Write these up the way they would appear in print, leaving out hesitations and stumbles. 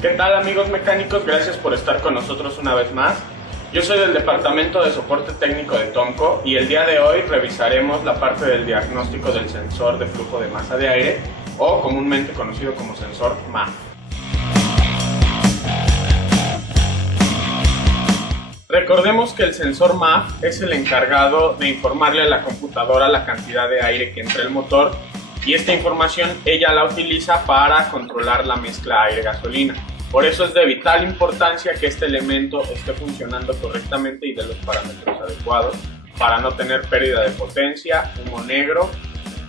¿Qué tal, amigos mecánicos? Gracias por estar con nosotros una vez más. Yo soy del Departamento de Soporte Técnico de TOMCO y el día de hoy revisaremos la parte del diagnóstico del sensor de flujo de masa de aire, o comúnmente conocido como sensor MAF. Recordemos que el sensor MAF es el encargado de informarle a la computadora la cantidad de aire que entra al motor, y esta información ella la utiliza para controlar la mezcla aire-gasolina. Por eso es de vital importancia que este elemento esté funcionando correctamente y de los parámetros adecuados para no tener pérdida de potencia, humo negro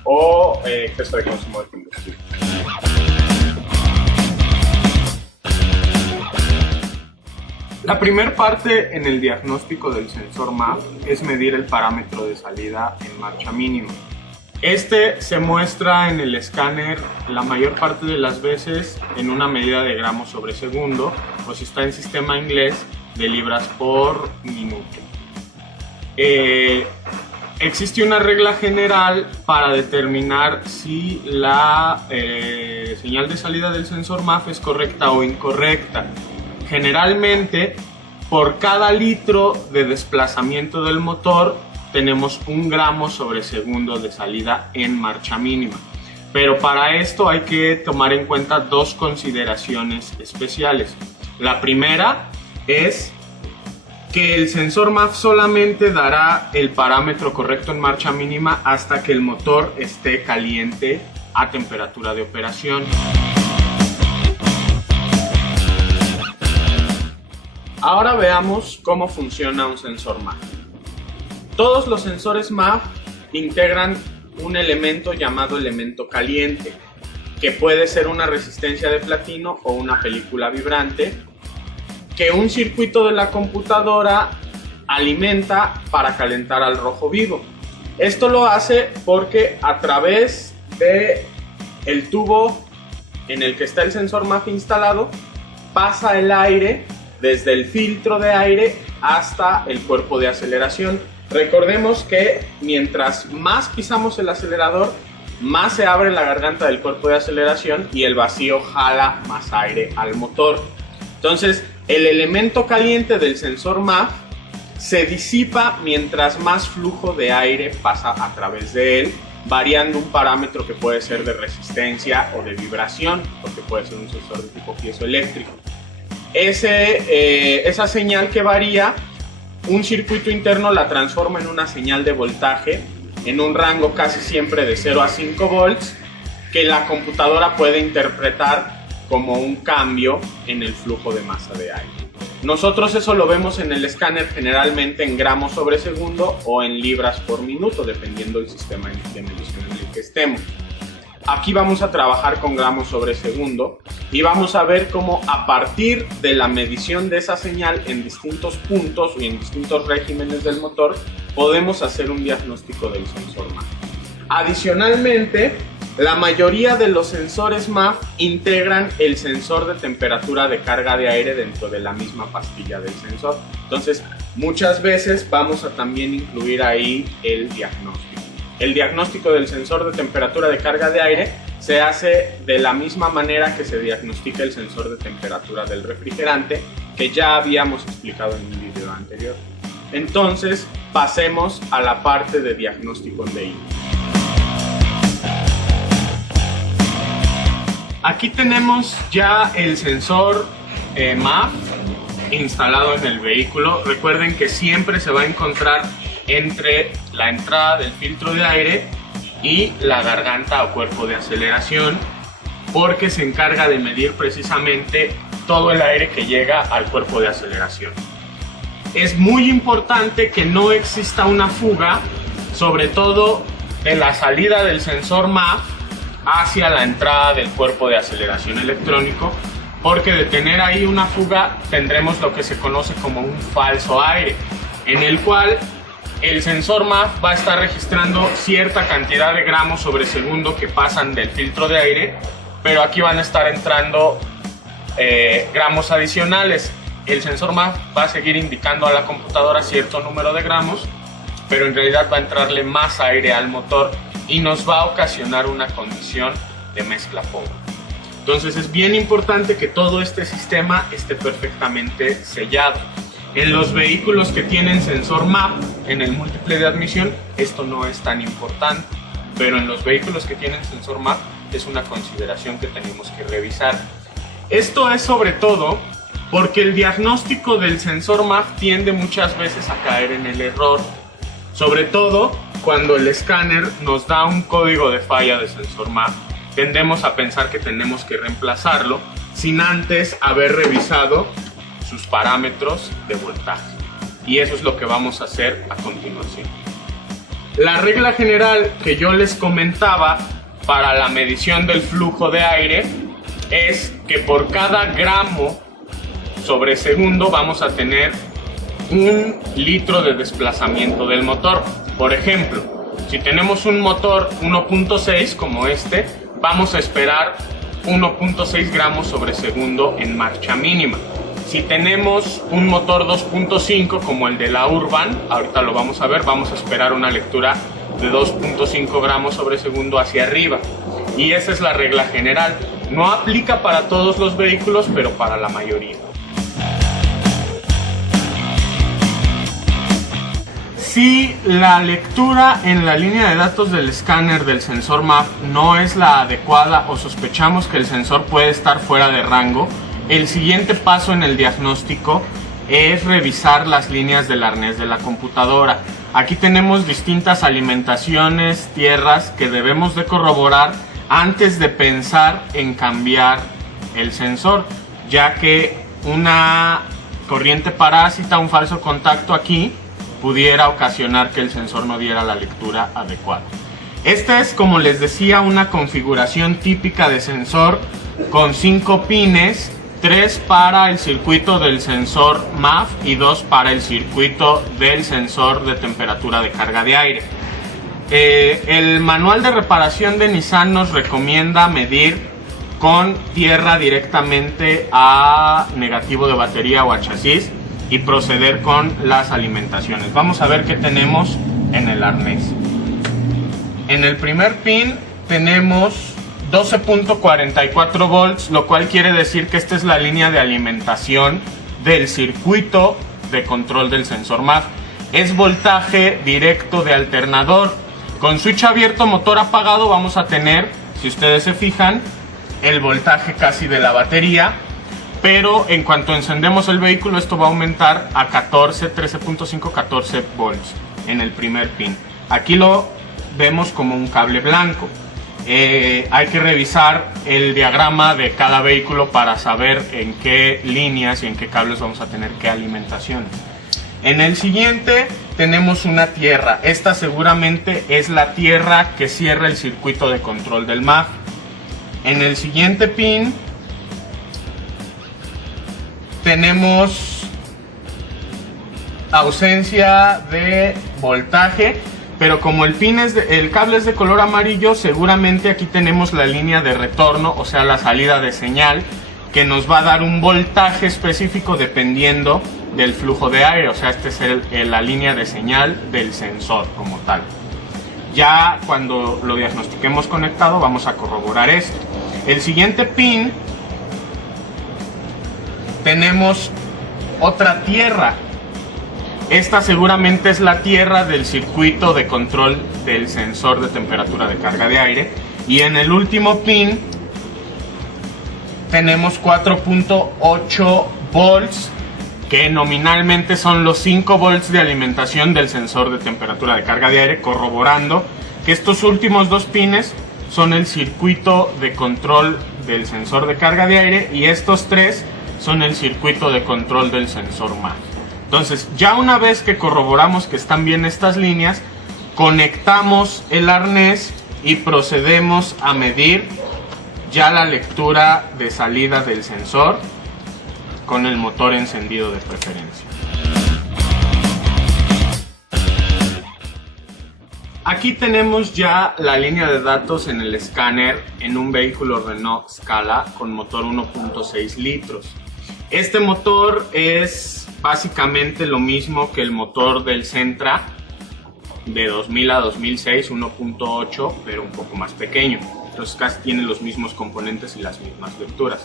o exceso de consumo de combustible. La primera parte en el diagnóstico del sensor MAF es medir el parámetro de salida en marcha mínima. Este se muestra en el escáner la mayor parte de las veces en una medida de gramos sobre segundo, o si está en sistema inglés, de libras por minuto. Existe una regla general para determinar si la señal de salida del sensor MAF es correcta o incorrecta. Generalmente, por cada litro de desplazamiento del motor, tenemos 1 gramo sobre segundo de salida en marcha mínima. Pero para esto hay que tomar en cuenta dos consideraciones especiales. La primera es que el sensor MAF solamente dará el parámetro correcto en marcha mínima hasta que el motor esté caliente a temperatura de operación. Ahora veamos cómo funciona un sensor MAF. Todos los sensores MAF integran un elemento llamado elemento caliente, que puede ser una resistencia de platino o una película vibrante, que un circuito de la computadora alimenta para calentar al rojo vivo. Esto lo hace porque a través del tubo en el que está el sensor MAF instalado, pasa el aire desde el filtro de aire hasta el cuerpo de aceleración. Recordemos que mientras más pisamos el acelerador, más se abre la garganta del cuerpo de aceleración y el vacío jala más aire al motor. Entonces, el elemento caliente del sensor MAF se disipa mientras más flujo de aire pasa a través de él, variando un parámetro que puede ser de resistencia o de vibración, porque puede ser un sensor de tipo piezoeléctrico. Esa señal que varía, un circuito interno la transforma en una señal de voltaje en un rango casi siempre de 0 a 5 volts, que la computadora puede interpretar como un cambio en el flujo de masa de aire. Nosotros eso lo vemos en el escáner generalmente en gramos sobre segundo o en libras por minuto, dependiendo del sistema de medición en el que estemos. Aquí vamos a trabajar con gramos sobre segundo y vamos a ver cómo a partir de la medición de esa señal en distintos puntos y en distintos regímenes del motor podemos hacer un diagnóstico del sensor MAF. Adicionalmente, la mayoría de los sensores MAF integran el sensor de temperatura de carga de aire dentro de la misma pastilla del sensor. Entonces, muchas veces vamos a también incluir ahí el diagnóstico. El diagnóstico del sensor de temperatura de carga de aire se hace de la misma manera que se diagnostica el sensor de temperatura del refrigerante, que ya habíamos explicado en un video anterior. Entonces, pasemos a la parte de diagnóstico en vehículo. Aquí tenemos ya el sensor MAF instalado en el vehículo. Recuerden que siempre se va a encontrar entre la entrada del filtro de aire y la garganta o cuerpo de aceleración, porque se encarga de medir precisamente todo el aire que llega al cuerpo de aceleración. Es muy importante que no exista una fuga, sobre todo de la salida del sensor MAF hacia la entrada del cuerpo de aceleración electrónico, porque de tener ahí una fuga tendremos lo que se conoce como un falso aire, en el cual el sensor MAF va a estar registrando cierta cantidad de gramos sobre segundo que pasan del filtro de aire, pero aquí van a estar entrando gramos adicionales. El sensor MAF va a seguir indicando a la computadora cierto número de gramos, pero en realidad va a entrarle más aire al motor y nos va a ocasionar una condición de mezcla pobre. Entonces es bien importante que todo este sistema esté perfectamente sellado. En los vehículos que tienen sensor MAP, en el múltiple de admisión, esto no es tan importante, pero en los vehículos que tienen sensor MAP es una consideración que tenemos que revisar. Esto es sobre todo porque el diagnóstico del sensor MAP tiende muchas veces a caer en el error, sobre todo cuando el escáner nos da un código de falla de sensor MAP. Tendemos a pensar que tenemos que reemplazarlo sin antes haber revisado sus parámetros de voltaje, y eso es lo que vamos a hacer a continuación. La regla general que yo les comentaba para la medición del flujo de aire es que por cada gramo sobre segundo vamos a tener 1 litro de desplazamiento del motor. Por ejemplo, si tenemos un motor 1.6 como este, vamos a esperar 1.6 gramos sobre segundo en marcha mínima. Si tenemos un motor 2.5 como el de la Urban, ahorita lo vamos a ver, vamos a esperar una lectura de 2.5 gramos sobre segundo hacia arriba. Y esa es la regla general. No aplica para todos los vehículos, pero para la mayoría. Si la lectura en la línea de datos del escáner del sensor MAP no es la adecuada o sospechamos que el sensor puede estar fuera de rango, el siguiente paso en el diagnóstico es revisar las líneas del arnés de la computadora. Aquí tenemos distintas alimentaciones, tierras que debemos de corroborar antes de pensar en cambiar el sensor, ya que una corriente parásita, un falso contacto aquí, pudiera ocasionar que el sensor no diera la lectura adecuada. Esta es, como les decía, una configuración típica de sensor con 5 pines, 3 para el circuito del sensor MAF y 2 para el circuito del sensor de temperatura de carga de aire. El manual de reparación de Nissan nos recomienda medir con tierra directamente a negativo de batería o a chasis y proceder con las alimentaciones. Vamos a ver qué tenemos en el arnés. En el primer pin tenemos 12.44 volts, lo cual quiere decir que esta es la línea de alimentación del circuito de control del sensor MAF. Es voltaje directo de alternador. Con switch abierto, motor apagado, vamos a tener, si ustedes se fijan, el voltaje casi de la batería, pero en cuanto encendemos el vehículo esto va a aumentar a 13.5, 14 volts en el primer pin. Aquí lo vemos como un cable blanco. Hay que revisar el diagrama de cada vehículo para saber en qué líneas y en qué cables vamos a tener qué alimentaciones. En el siguiente tenemos una tierra. Esta seguramente es la tierra que cierra el circuito de control del MAF. En el siguiente pin tenemos ausencia de voltaje, pero como el cable es de color amarillo, seguramente aquí tenemos la línea de retorno, o sea la salida de señal, que nos va a dar un voltaje específico dependiendo del flujo de aire, o sea esta es la línea de señal del sensor como tal. Ya cuando lo diagnostiquemos conectado vamos a corroborar esto. El siguiente pin tenemos otra tierra. Esta seguramente es la tierra del circuito de control del sensor de temperatura de carga de aire. Y en el último pin tenemos 4.8 volts, que nominalmente son los 5 volts de alimentación del sensor de temperatura de carga de aire, corroborando que estos últimos dos pines son el circuito de control del sensor de carga de aire y estos tres son el circuito de control del sensor MAF. Entonces, ya una vez que corroboramos que están bien estas líneas, conectamos el arnés y procedemos a medir ya la lectura de salida del sensor con el motor encendido de preferencia. Aquí tenemos ya la línea de datos en el escáner en un vehículo Renault Scala con motor 1.6 litros. Este motor es básicamente lo mismo que el motor del Sentra de 2000 a 2006, 1.8, pero un poco más pequeño. entonces casi tienen los mismos componentes y las mismas lecturas.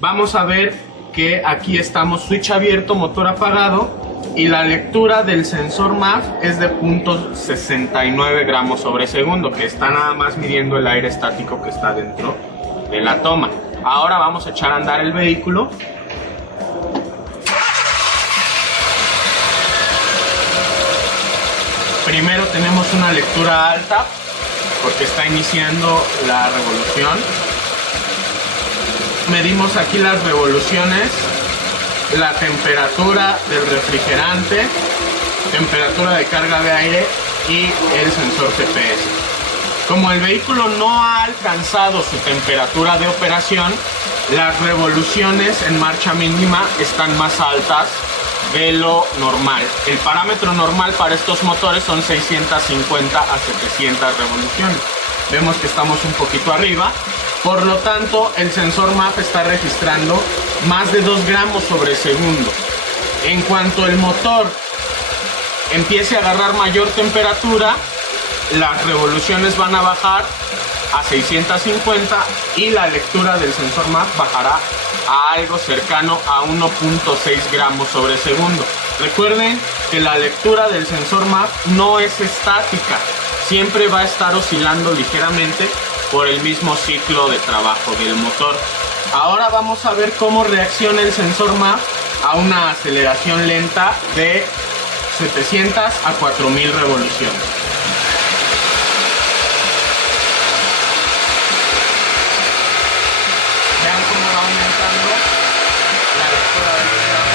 Vamos a ver que aquí estamos switch abierto, motor apagado, y la lectura del sensor MAF es de 0.69 gramos sobre segundo, que está nada más midiendo el aire estático que está dentro de la toma. Ahora vamos a echar a andar el vehículo. Primero tenemos una lectura alta porque está iniciando la revolución. Medimos aquí las revoluciones, la temperatura del refrigerante, temperatura de carga de aire y el sensor GPS. Como el vehículo no ha alcanzado su temperatura de operación, las revoluciones en marcha mínima están más altas de lo normal. El parámetro normal para estos motores son 650 a 700 revoluciones. Vemos que estamos un poquito arriba, por lo tanto el sensor MAF está registrando más de 2 gramos sobre segundo. En cuanto el motor empiece a agarrar mayor temperatura, las revoluciones van a bajar a 650 y la lectura del sensor MAF bajará a algo cercano a 1.6 gramos sobre segundo. Recuerden que la lectura del sensor MAF no es estática, siempre va a estar oscilando ligeramente por el mismo ciclo de trabajo del motor. Ahora vamos a ver cómo reacciona el sensor MAF a una aceleración lenta de 700 a 4000 revoluciones. Vean cómo va aumentando la lectura del sensor.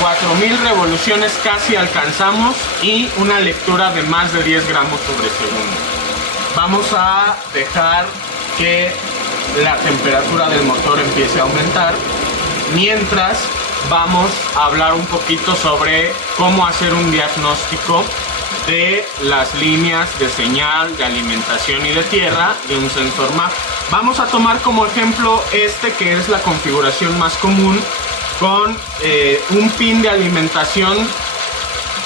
4000 revoluciones casi alcanzamos y una lectura de más de 10 gramos sobre segundo. Vamos a dejar que la temperatura del motor empiece a aumentar mientras vamos a hablar un poquito sobre cómo hacer un diagnóstico de las líneas de señal de alimentación y de tierra de un sensor MAF. Vamos a tomar como ejemplo este, que es la configuración más común, con un pin de alimentación,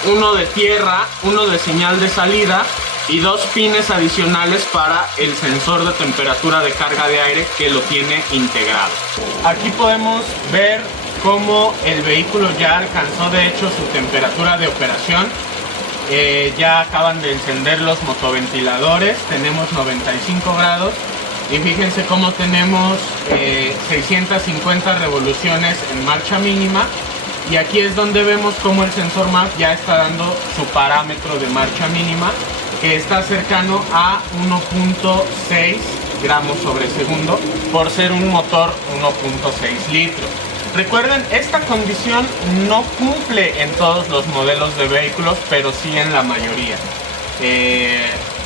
uno de tierra, uno de señal de salida y 2 pines adicionales para el sensor de temperatura de carga de aire, que lo tiene integrado. Aquí podemos ver cómo el vehículo ya alcanzó de hecho su temperatura de operación. Ya acaban de encender los motoventiladores, tenemos 95 grados. Y fíjense cómo tenemos 650 revoluciones en marcha mínima. Y aquí es donde vemos cómo el sensor MAF ya está dando su parámetro de marcha mínima, que está cercano a 1.6 gramos sobre segundo, por ser un motor 1.6 litros. Recuerden, esta condición no cumple en todos los modelos de vehículos, pero sí en la mayoría.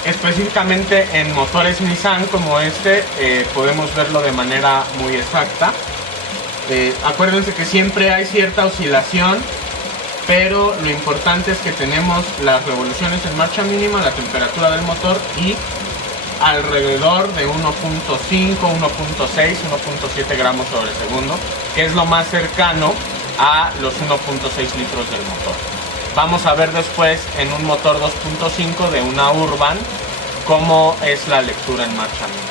Específicamente en motores Nissan como este, podemos verlo de manera muy exacta. Acuérdense que siempre hay cierta oscilación, pero lo importante es que tenemos las revoluciones en marcha mínima, la temperatura del motor y alrededor de 1.5, 1.6, 1.7 gramos sobre segundo, que es lo más cercano a los 1.6 litros del motor. Vamos a ver después en un motor 2.5 de una Urban cómo es la lectura en marcha mínima.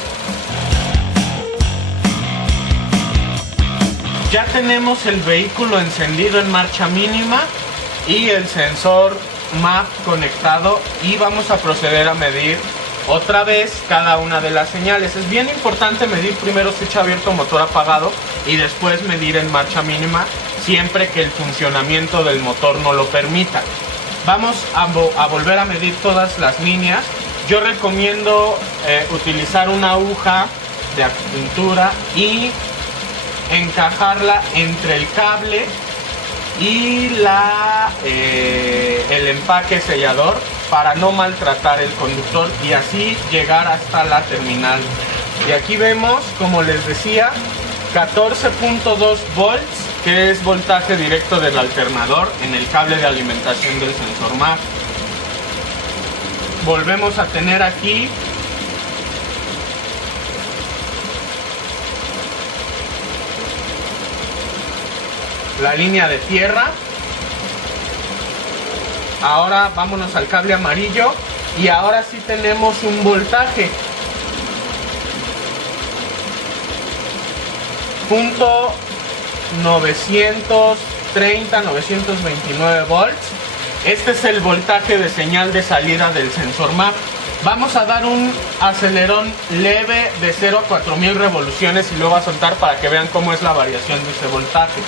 Ya tenemos el vehículo encendido en marcha mínima y el sensor MAF conectado, y vamos a proceder a medir otra vez cada una de las señales. Es bien importante medir primero switch abierto, motor apagado, y después medir en marcha mínima, siempre que el funcionamiento del motor no lo permita. Vamos a volver a medir todas las líneas. Yo recomiendo utilizar una aguja de acupuntura y encajarla entre el cable y el empaque sellador para no maltratar el conductor y así llegar hasta la terminal. Y aquí vemos, como les decía, 14.2 volts, que es voltaje directo del alternador en el cable de alimentación del sensor MAF. Volvemos a tener aquí la línea de tierra Ahora vámonos al cable amarillo y ahora sí tenemos un voltaje. Punto 930-929 volts. Este es el voltaje de señal de salida del sensor MAF. Vamos a dar un acelerón leve de 0 a 4000 revoluciones y luego a soltar para que vean cómo es la variación de ese voltaje.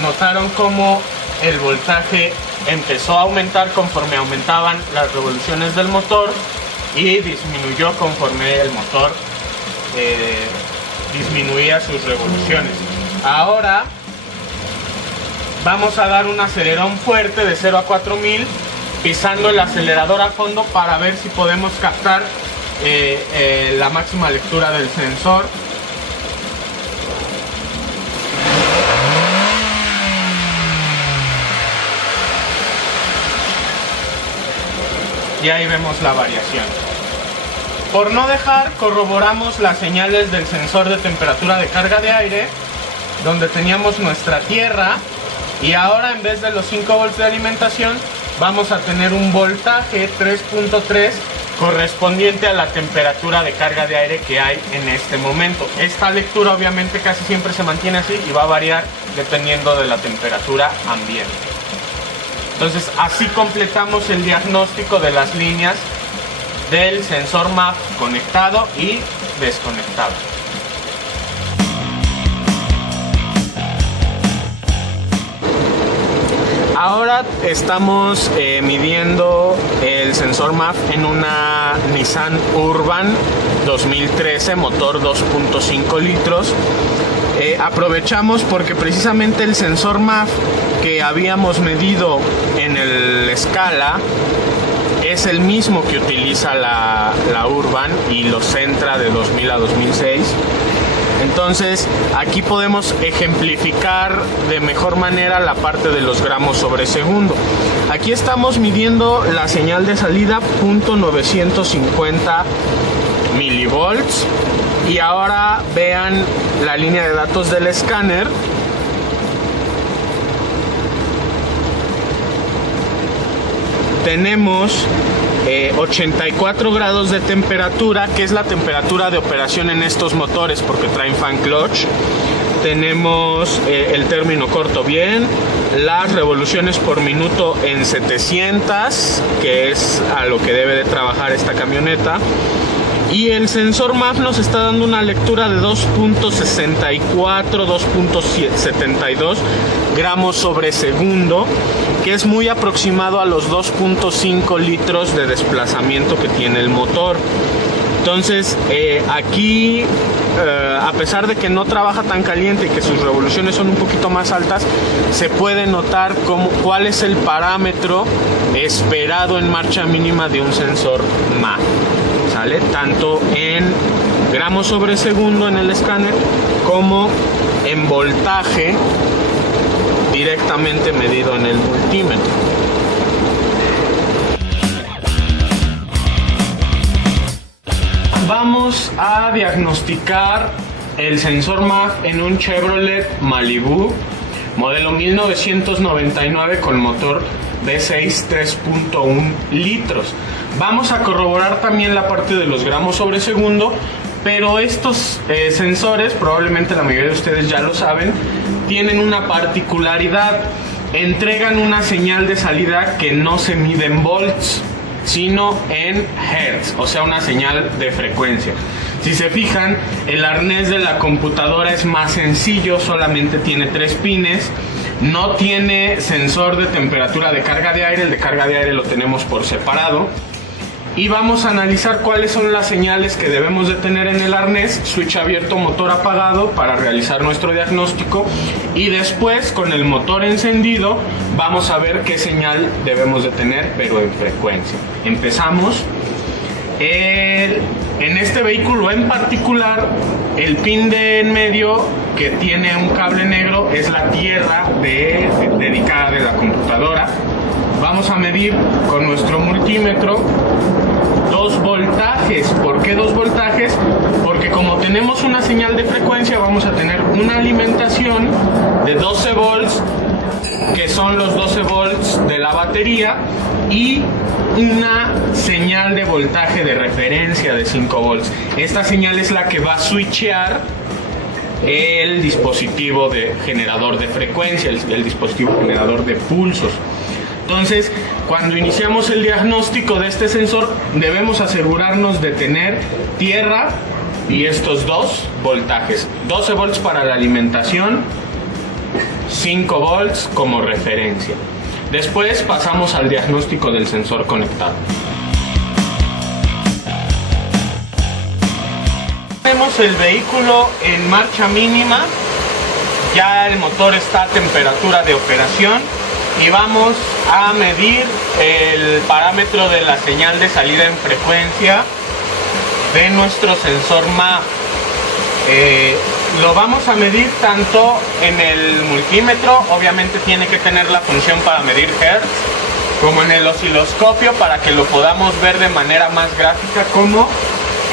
Notaron cómo el voltaje empezó a aumentar conforme aumentaban las revoluciones del motor y disminuyó conforme el motor disminuía sus revoluciones. Ahora vamos a dar un acelerón fuerte de 0 a 4000 pisando el acelerador a fondo para ver si podemos captar la máxima lectura del sensor. Y ahí vemos la variación. Por no dejar, corroboramos las señales del sensor de temperatura de carga de aire, donde teníamos nuestra tierra, y ahora en vez de los 5 volts de alimentación, vamos a tener un voltaje 3.3 correspondiente a la temperatura de carga de aire que hay en este momento. Esta lectura obviamente casi siempre se mantiene así y va a variar dependiendo de la temperatura ambiente. Entonces así completamos el diagnóstico de las líneas del sensor MAF conectado y desconectado. Ahora estamos midiendo el sensor MAF en una Nissan Urban 2013, motor 2.5 litros. Aprovechamos porque precisamente el sensor MAF que habíamos medido en el Scala es el mismo que utiliza la Urban y los Sentra de 2000 a 2006. Entonces aquí podemos ejemplificar de mejor manera la parte de los gramos sobre segundo. Aquí estamos midiendo la señal de salida .950 milivolts. Y ahora vean la línea de datos del escáner. Tenemos 84 grados de temperatura, que es la temperatura de operación en estos motores porque traen fan clutch. Tenemos el término corto bien, las revoluciones por minuto en 700, que es a lo que debe de trabajar esta camioneta. Y el sensor MAF nos está dando una lectura de 2.64, 2.72 gramos sobre segundo, que es muy aproximado a los 2.5 litros de desplazamiento que tiene el motor. Entonces aquí, a pesar de que no trabaja tan caliente y que sus revoluciones son un poquito más altas, se puede notar cuál es el parámetro esperado en marcha mínima de un sensor MAF. ¿Sale? Tanto en gramos sobre segundo en el escáner como en voltaje directamente medido en el multímetro. Vamos a diagnosticar el sensor MAF en un Chevrolet Malibu modelo 1999 con motor V6 3.1 litros. Vamos a corroborar también la parte de los gramos sobre segundo, pero estos sensores, probablemente la mayoría de ustedes ya lo saben, tienen una particularidad. Entregan una señal de salida que no se mide en volts, sino en hertz, o sea, una señal de frecuencia. Si se fijan, el arnés de la computadora es más sencillo, solamente tiene 3 pines, no tiene sensor de temperatura de carga de aire, el de carga de aire lo tenemos por separado. Y vamos a analizar cuáles son las señales que debemos de tener en el arnés, switch abierto, motor apagado, para realizar nuestro diagnóstico. Y después, con el motor encendido, vamos a ver qué señal debemos de tener, pero en frecuencia. Empezamos. El En este vehículo en particular, el pin de en medio que tiene un cable negro es la tierra dedicada de la computadora. Vamos a medir con nuestro multímetro 2 voltajes. ¿Por qué 2 voltajes? Porque como tenemos una señal de frecuencia, vamos a tener una alimentación de 12 volts, que son los 12 volts de la batería, y una señal de voltaje de referencia de 5 volts. Esta señal es la que va a switchear el dispositivo de generador de frecuencia, el dispositivo generador de pulsos. Entonces, cuando iniciamos el diagnóstico de este sensor, debemos asegurarnos de tener tierra y estos 2 voltajes. 12 volts para la alimentación, 5 volts como referencia. Después pasamos al diagnóstico del sensor conectado. Tenemos el vehículo en marcha mínima, ya el motor está a temperatura de operación y vamos a medir el parámetro de la señal de salida en frecuencia de nuestro sensor MAF. Lo vamos a medir tanto en el multímetro, obviamente tiene que tener la función para medir hertz, como en el osciloscopio para que lo podamos ver de manera más gráfica, como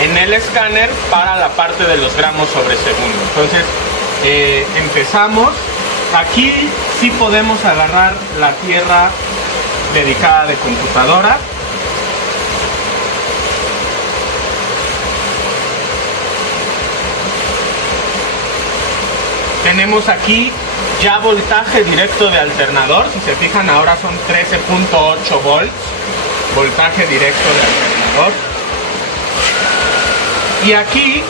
en el escáner para la parte de los gramos sobre segundo. Entonces empezamos. Aquí sí podemos agarrar la tierra dedicada de computadora. Tenemos aquí ya voltaje directo de alternador. Si se fijan, ahora son 13.8 volts. Voltaje directo de alternador. Y aquí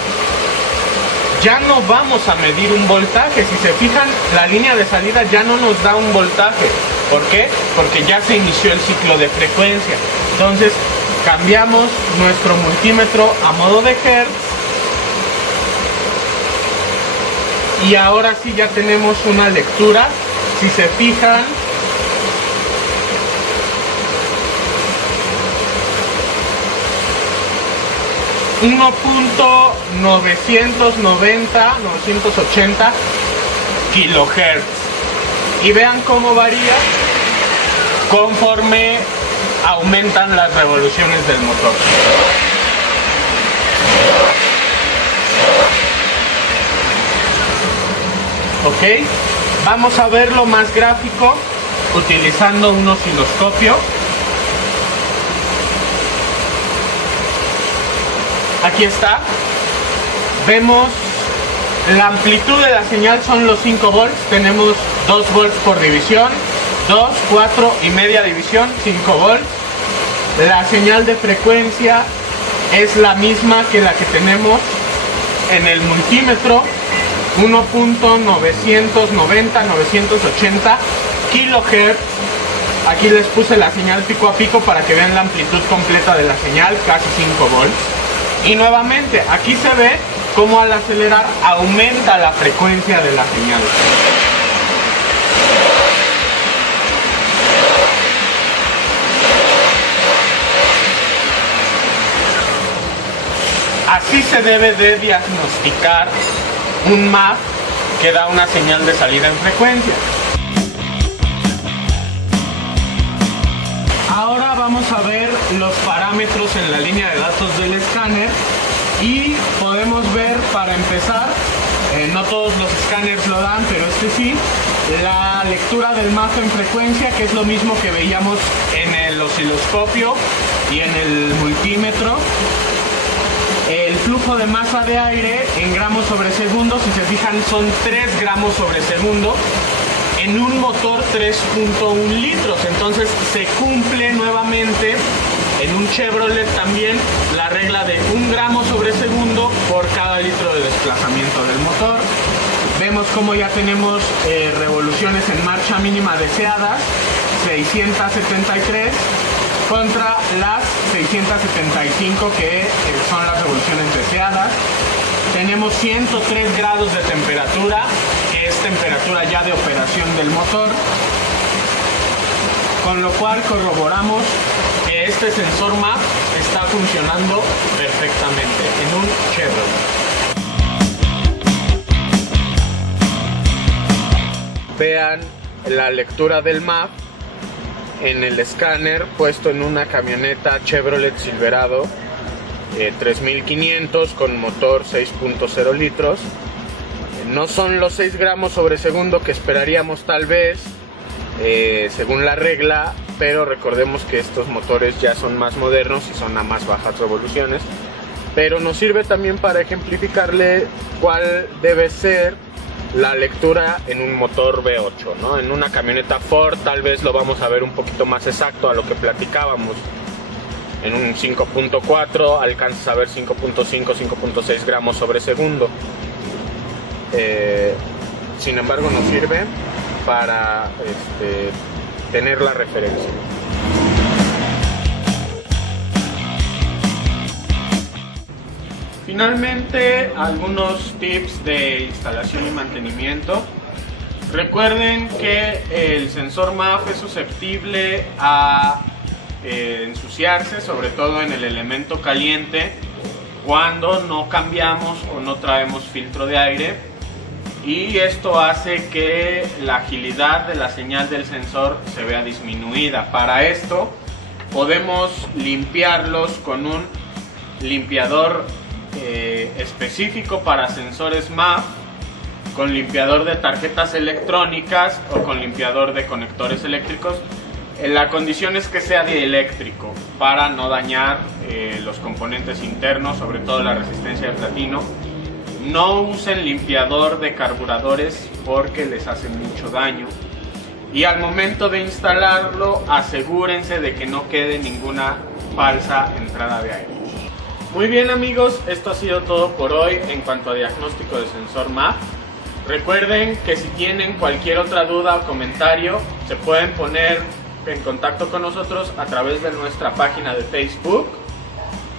ya no vamos a medir un voltaje. Si se fijan, la línea de salida ya no nos da un voltaje. ¿Por qué? Porque ya se inició el ciclo de frecuencia. Entonces cambiamos nuestro multímetro a modo de hertz. Y ahora sí ya tenemos una lectura. Si se fijan, ...1.980 kilohertz. Y vean cómo varía conforme aumentan las revoluciones del motor. Ok, vamos a verlo más gráfico utilizando un osciloscopio. Aquí está. Vemos la amplitud de la señal son los 5 volts. Tenemos 2 volts por división, 2, 4 y media división, 5 volts. La señal de frecuencia es la misma que la que tenemos en el multímetro, 1.990-980 kilohertz. Aquí les puse la señal pico a pico para que vean la amplitud completa de la señal, casi 5 volts. Y nuevamente, aquí se ve cómo al acelerar aumenta la frecuencia de la señal. Así se debe de diagnosticar un MAF que da una señal de salida en frecuencia. Ahora vamos a ver los parámetros en la línea de datos del escáner y podemos ver, para empezar, no todos los escáneres lo dan, pero este sí, la lectura del MAF en frecuencia, que es lo mismo que veíamos en el osciloscopio y en el multímetro. El flujo de masa de aire en gramos sobre segundo, si se fijan, son 3 gramos sobre segundo. En un motor 3.1 litros, entonces se cumple nuevamente en un Chevrolet también la regla de 1 gramo sobre segundo por cada litro de desplazamiento del motor. Vemos como ya tenemos revoluciones en marcha mínima deseadas, 673 contra las 675 que son las revoluciones deseadas. Tenemos 103 grados de temperatura, que es temperatura ya de operación del motor, con lo cual corroboramos que este sensor MAF está funcionando perfectamente en un Chevrolet. Vean la lectura del MAP en el escáner puesto en una camioneta Chevrolet Silverado 3500 con motor 6.0 litros. No son los 6 gramos sobre segundo que esperaríamos tal vez según la regla, pero recordemos que estos motores ya son más modernos y son a más bajas revoluciones, pero nos sirve también para ejemplificarle cuál debe ser la lectura en un motor V8, ¿no? En una camioneta Ford tal vez lo vamos a ver un poquito más exacto a lo que platicábamos. En un 5.4 alcanzas a ver 5.5, 5.6 gramos sobre segundo. Sin embargo nos sirve para tener la referencia. Finalmente, algunos tips de instalación y mantenimiento. Recuerden que el sensor MAF es susceptible a ensuciarse, sobre todo en el elemento caliente, cuando no cambiamos o no traemos filtro de aire, y esto hace que la agilidad de la señal del sensor se vea disminuida. Para esto podemos limpiarlos con un limpiador específico para sensores MAF, con limpiador de tarjetas electrónicas o con limpiador de conectores eléctricos. La condición es que sea dieléctrico para no dañar los componentes internos, sobre todo la resistencia de platino. No usen limpiador de carburadores porque les hace mucho daño. Y al momento de instalarlo, asegúrense de que no quede ninguna falsa entrada de aire. Muy bien amigos, esto ha sido todo por hoy en cuanto a diagnóstico de sensor MAF. Recuerden que si tienen cualquier otra duda o comentario, se pueden poner en contacto con nosotros a través de nuestra página de Facebook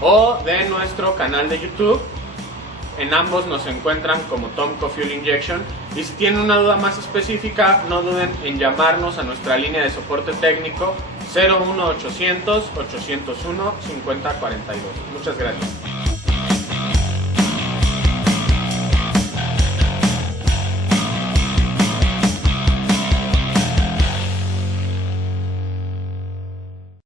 o de nuestro canal de YouTube. En ambos nos encuentran como Tomco Fuel Injection, y si tienen una duda más específica, no duden en llamarnos a nuestra línea de soporte técnico 01800 801 5042. Muchas gracias.